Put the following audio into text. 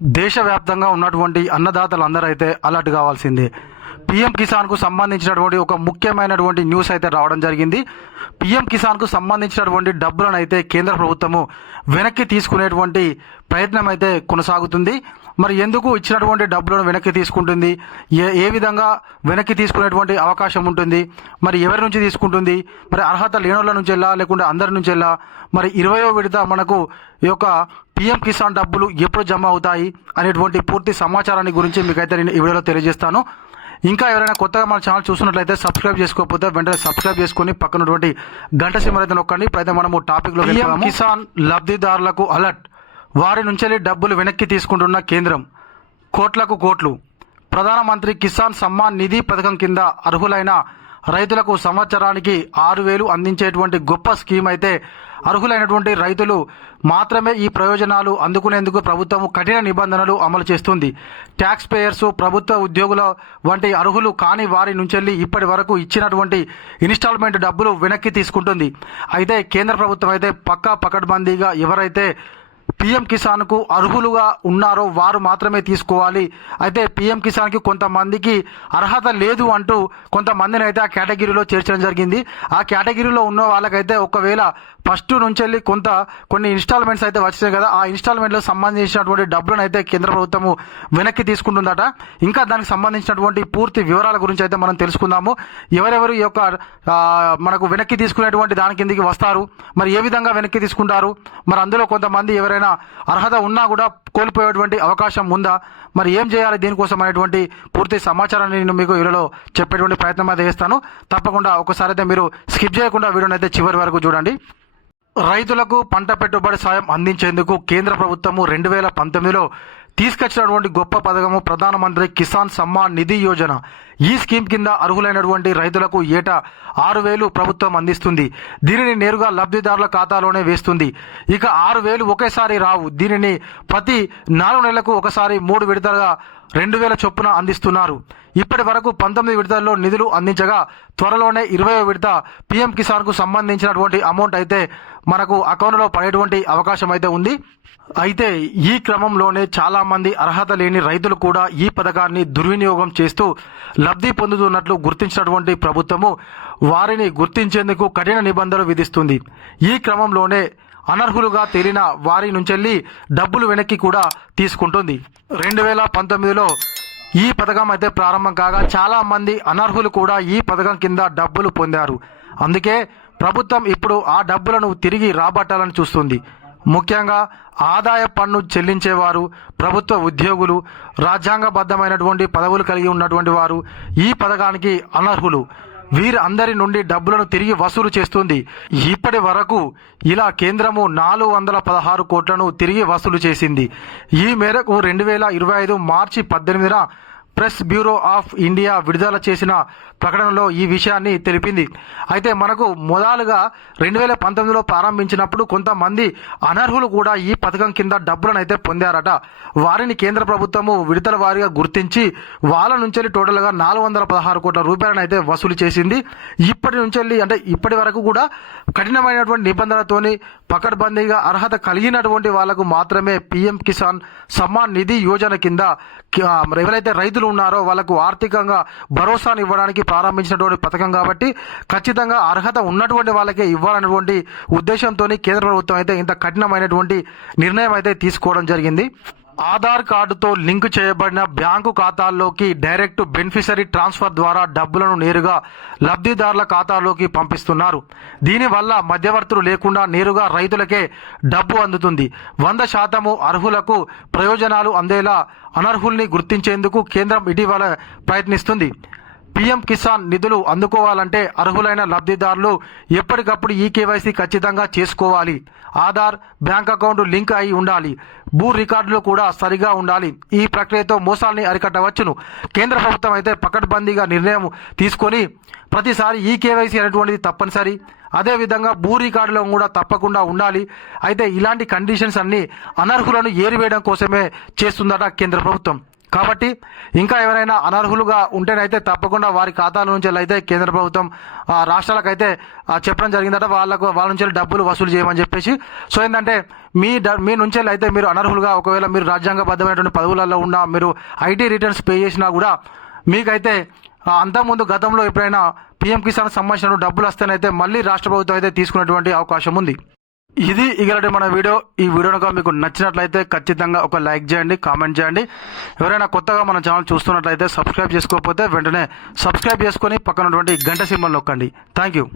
దేశవ్యాప్తంగా ఉన్నటువంటి అన్నదాతలందరూ అయితే అలర్ట్ కావాల్సిందే. పిఎం కిసాన్కు సంబంధించినటువంటి ఒక ముఖ్యమైనటువంటి న్యూస్ అయితే రావడం జరిగింది. పిఎం కిసాన్కు సంబంధించినటువంటి డబ్బులను అయితే కేంద్ర ప్రభుత్వము వెనక్కి తీసుకునేటువంటి ప్రయత్నం అయితే కొనసాగుతుంది. మరి ఎందుకు ఇచ్చినటువంటి డబ్బులను వెనక్కి తీసుకుంటుంది? ఏ ఏ విధంగా వెనక్కి తీసుకునేటువంటి అవకాశం ఉంటుంది? మరి ఎవరి నుంచి తీసుకుంటుంది? మరి అర్హత లేనోళ్ళ నుంచి వెళ్ళా లేకుంటే అందరి నుంచి వెళ్ళా? మరి ఇరవయో విడత మనకు ఈ యొక్క పిఎం కిసాన్ డబ్బులు ఎప్పుడు జమ అవుతాయి అనేటువంటి పూర్తి సమాచారాన్ని గురించి మీకైతే నేను ఈ వీడియోలో తెలియజేస్తాను. ఇంకా ఎవరైనా కొత్తగా మన ఛానల్ చూస్తున్నట్లయితే సబ్స్క్రైబ్ చేసుకోకపోతే వెంటనే సబ్స్క్రైబ్ చేసుకొని పక్కనటువంటి గంట అయితే నొక్కండి. అయితే మనము టాపిక్లో కిసాన్ లబ్ధిదారులకు అలర్ట్. వారి నుంచి డబ్బులు వెనక్కి తీసుకుంటున్న కేంద్రం. కోట్లకు కోట్లు. ప్రధానమంత్రి కిసాన్ సమ్మాన్ నిధి పథకం కింద అర్హులైన రైతులకు సంవత్సరానికి ఆరు వేలు అందించేటువంటి గొప్ప స్కీమ్ అయితే అర్హులైనటువంటి రైతులు మాత్రమే ఈ ప్రయోజనాలు అందుకునేందుకు ప్రభుత్వం కఠిన నిబంధనలు అమలు చేస్తుంది. ట్యాక్స్ పేయర్స్ ప్రభుత్వ ఉద్యోగుల వంటి అర్హులు కాని వారి నుంచి ఇప్పటి వరకు ఇచ్చినటువంటి ఇన్స్టాల్మెంట్ డబ్బులు వెనక్కి తీసుకుంటుంది. అయితే కేంద్ర ప్రభుత్వం అయితే పక్కా పకడ్బందీగా ఎవరైతే పిఎం కిసాన్కు అర్హులుగా ఉన్నారో వారు మాత్రమే తీసుకోవాలి. అయితే పిఎం కిసాన్కి కొంతమందికి అర్హత లేదు అంటూ కొంతమందిని అయితే ఆ కేటగిరీలో చేర్చడం జరిగింది. ఆ కేటగిరీలో ఉన్న వాళ్ళకైతే ఒకవేళ ఫస్ట్ నుంచి వెళ్ళి కొంత కొన్ని ఇన్స్టాల్మెంట్స్ అయితే వచ్చినాయి కదా. ఆ ఇన్స్టాల్మెంట్లో సంబంధించినటువంటి డబ్బులను అయితే కేంద్ర ప్రభుత్వము వెనక్కి తీసుకుంటుందట. ఇంకా దానికి సంబంధించినటువంటి పూర్తి వివరాల గురించి అయితే మనం తెలుసుకుందాము. ఎవరెవరు ఈ యొక్క మనకు వెనక్కి తీసుకునేటువంటి దాని కిందికి వస్తారు. మరి ఏ విధంగా వెనక్కి తీసుకుంటారు? మరి అందులో కొంతమంది ఎవరైనా అర్హత ఉన్నా కూడా కోల్పోయేటువంటి అవకాశం ఉందా? మరి ఏం చేయాలి దీనికోసం అనేటువంటి పూర్తి సమాచారాన్ని నేను మీకు వీడియోలో చెప్పేటువంటి ప్రయత్నం అయితే చేస్తాను. తప్పకుండా ఒకసారి అయితే మీరు స్కిప్ చేయకుండా వీడియోని అయితే చివరి వరకు చూడండి. రైతులకు పంట పెట్టుబడి సాయం అందించేందుకు కేంద్ర ప్రభుత్వము రెండు వేల పంతొమ్మిదిలో తీసుకొచ్చినటువంటి గొప్ప పథకము ప్రధానమంత్రి కిసాన్ సమ్మాన్ నిధి యోజన. ఈ స్కీమ్ కింద అర్హులైనటువంటి రైతులకు ఏటా ఆరు వేలు ప్రభుత్వం అందిస్తుంది. దీనిని నేరుగా లబ్ధిదారుల ఖాతాలోనే వేస్తుంది. ఇక ఆరు వేలు ఒకేసారి రావు. దీనిని ప్రతి నాలుగు నెలలకు ఒకసారి మూడు విడతలుగా రెండు వేల చొప్పున అందిస్తున్నారు. ఇప్పటి వరకు పంతొమ్మిది విడతల్లో నిధులు అందించగా త్వరలోనే ఇరవై విడత పీఎం కిసాన్కు సంబంధించినటువంటి అమౌంట్ అయితే మనకు అకౌంట్లో పడేటువంటి అవకాశం అయితే ఉంది. అయితే ఈ క్రమంలోనే చాలామంది అర్హత లేని రైతులు కూడా ఈ పథకాన్ని దుర్వినియోగం చేస్తూ లబ్ధి పొందుతున్నట్లు గుర్తించినటువంటి ప్రభుత్వము వారిని గుర్తించేందుకు కఠిన నిబంధనలు విధిస్తుంది. ఈ క్రమంలోనే అనర్హులుగా తేలిన వారి నుంచెల్లి డబ్బులు వెనక్కి కూడా తీసుకుంటుంది. రెండు వేల పంతొమ్మిదిలో ఈ పథకం అయితే ప్రారంభం కాగా చాలా మంది అనర్హులు కూడా ఈ పథకం కింద డబ్బులు పొందారు. అందుకే ప్రభుత్వం ఇప్పుడు ఆ డబ్బులను తిరిగి రాబట్టాలని చూస్తుంది. ముఖ్యంగా ఆదాయ పన్ను చెల్లించేవారు ప్రభుత్వ ఉద్యోగులు రాజ్యాంగబద్ధమైనటువంటి పదవులు కలిగి ఉన్నటువంటి వారు ఈ పథకానికి అనర్హులు. వీరందరి నుండి డబ్బులను తిరిగి వసూలు చేస్తుంది. ఇప్పటి వరకు ఇలా కేంద్రము నాలుగు వందల పదహారు కోట్లను తిరిగి వసూలు చేసింది. ఈ మేరకు రెండు వేల ఇరవై ఐదు మార్చి పద్దెనిమిదిన ప్రెస్ బ్యూరో ఆఫ్ ఇండియా విడుదల చేసిన ప్రకటనలో ఈ విషయాన్ని తెలిపింది. అయితే మనకు మొదలుగా రెండు వేల పంతొమ్మిదిలో ప్రారంభించినప్పుడు కొంతమంది అనర్హులు కూడా ఈ పథకం కింద డబ్బులను అయితే పొందారట. వారిని కేంద్ర ప్రభుత్వము విడతల వారిగా గుర్తించి వాళ్ళ నుంచి టోటల్గా నాలుగు వందల పదహారు కోట్ల రూపాయలను అయితే వసూలు చేసింది. ఇప్పటి నుంచి అంటే ఇప్పటి వరకు కూడా కఠినమైనటువంటి నిబంధనలతోని పకడ్బందీగా అర్హత కలిగినటువంటి వాళ్ళకు మాత్రమే పిఎం కిసాన్ సమ్మాన్ నిధి యోజన కింద మరి ఎవరైతే రైతులు ఉన్నారో వాళ్ళకు ఆర్థికంగా భరోసాను ఇవ్వడానికి ప్రారంభించినటువంటి పథకం కాబట్టి ఖచ్చితంగా అర్హత ఉన్నటువంటి వాళ్ళకే ఇవ్వాలన్నటువంటి ఉద్దేశంతో కేంద్ర ప్రభుత్వం అయితే ఇంత కఠినమైనటువంటి నిర్ణయం అయితే తీసుకోవడం జరిగింది. ఆధార్ కార్డుతో లింక్ చేయబడిన బ్యాంకు ఖాతాల్లోకి డైరెక్ట్ బెనిఫిషరీ ట్రాన్స్ఫర్ ద్వారా డబ్బులను నేరుగా లబ్ధిదారుల ఖాతాలోకి పంపిస్తున్నారు. దీనివల్ల మధ్యవర్తులు లేకుండా నేరుగా రైతులకే డబ్బు అందుతుంది. వంద శాతము అర్హులకు ప్రయోజనాలు అందేలా అనర్హుల్ని గుర్తించేందుకు కేంద్రం ఇటీవల ప్రయత్నిస్తుంది. పీఎం కిసాన్ నిధులు అందుకోవాలంటే అర్హులైన లబ్ధిదారులు ఎప్పటికప్పుడు ఈ కేవైసీ ఖచ్చితంగా చేసుకోవాలి. ఆధార్ బ్యాంక్ అకౌంట్ లింక్ అయి ఉండాలి. భూ రికార్డులు కూడా సరిగా ఉండాలి. ఈ ప్రక్రియతో మోసాల్ని అరికట్టవచ్చును. కేంద్ర ప్రభుత్వం అయితే పకడ్బందీగా నిర్ణయం తీసుకొని ప్రతిసారి ఈ కేవైసీ అనేటువంటిది తప్పనిసరి. అదేవిధంగా భూ రికార్డులో కూడా తప్పకుండా ఉండాలి. అయితే ఇలాంటి కండిషన్స్ అన్ని అనర్హులను ఏరివేయడం కోసమే చేస్తుందట కేంద్ర ప్రభుత్వం. కాబట్టి ఇంకా ఎవరైనా అనర్హులుగా ఉంటేనైతే తప్పకుండా వారి ఖాతాల నుంచి అయితే కేంద్ర ప్రభుత్వం ఆ, రాష్ట్రాలకైతే చెప్పడం జరిగిందట. వాళ్ళకు వాళ్ళ నుంచి డబ్బులు వసూలు చేయమని చెప్పేసి. సో ఏంటంటే మీ డ- మీ నుంచి అయితే మీరు అనర్హులుగా ఒకవేళ మీరు రాజ్యాంగబద్ధమైనటువంటి పదవులలో ఉన్న మీరు ఐటీ రిటర్న్స్ పే చేసినా కూడా మీకైతే అంతకుముందు గతంలో ఎప్పుడైనా పీఎం కిసాన్ సంబంధించిన డబ్బులు వస్తేనైతే మళ్ళీ రాష్ట్ర ప్రభుత్వం అయితే తీసుకునేటువంటి అవకాశం ఉంది. ఇది ఇగలటి మన వీడియో. ఈ వీడియో కనుక మీకు నచ్చినట్లయితే ఖచ్చితంగా ఒక లైక్ చేయండి కామెంట్ చేయండి. ఎవరైనా కొత్తగా మన ఛానల్ చూస్తున్నట్లయితే సబ్స్క్రైబ్ చేసుకోకపోతే వెంటనే సబ్స్క్రైబ్ చేసుకొని పక్కన ఉన్నటువంటి గంట సింబల్ నొక్కండి. Thank you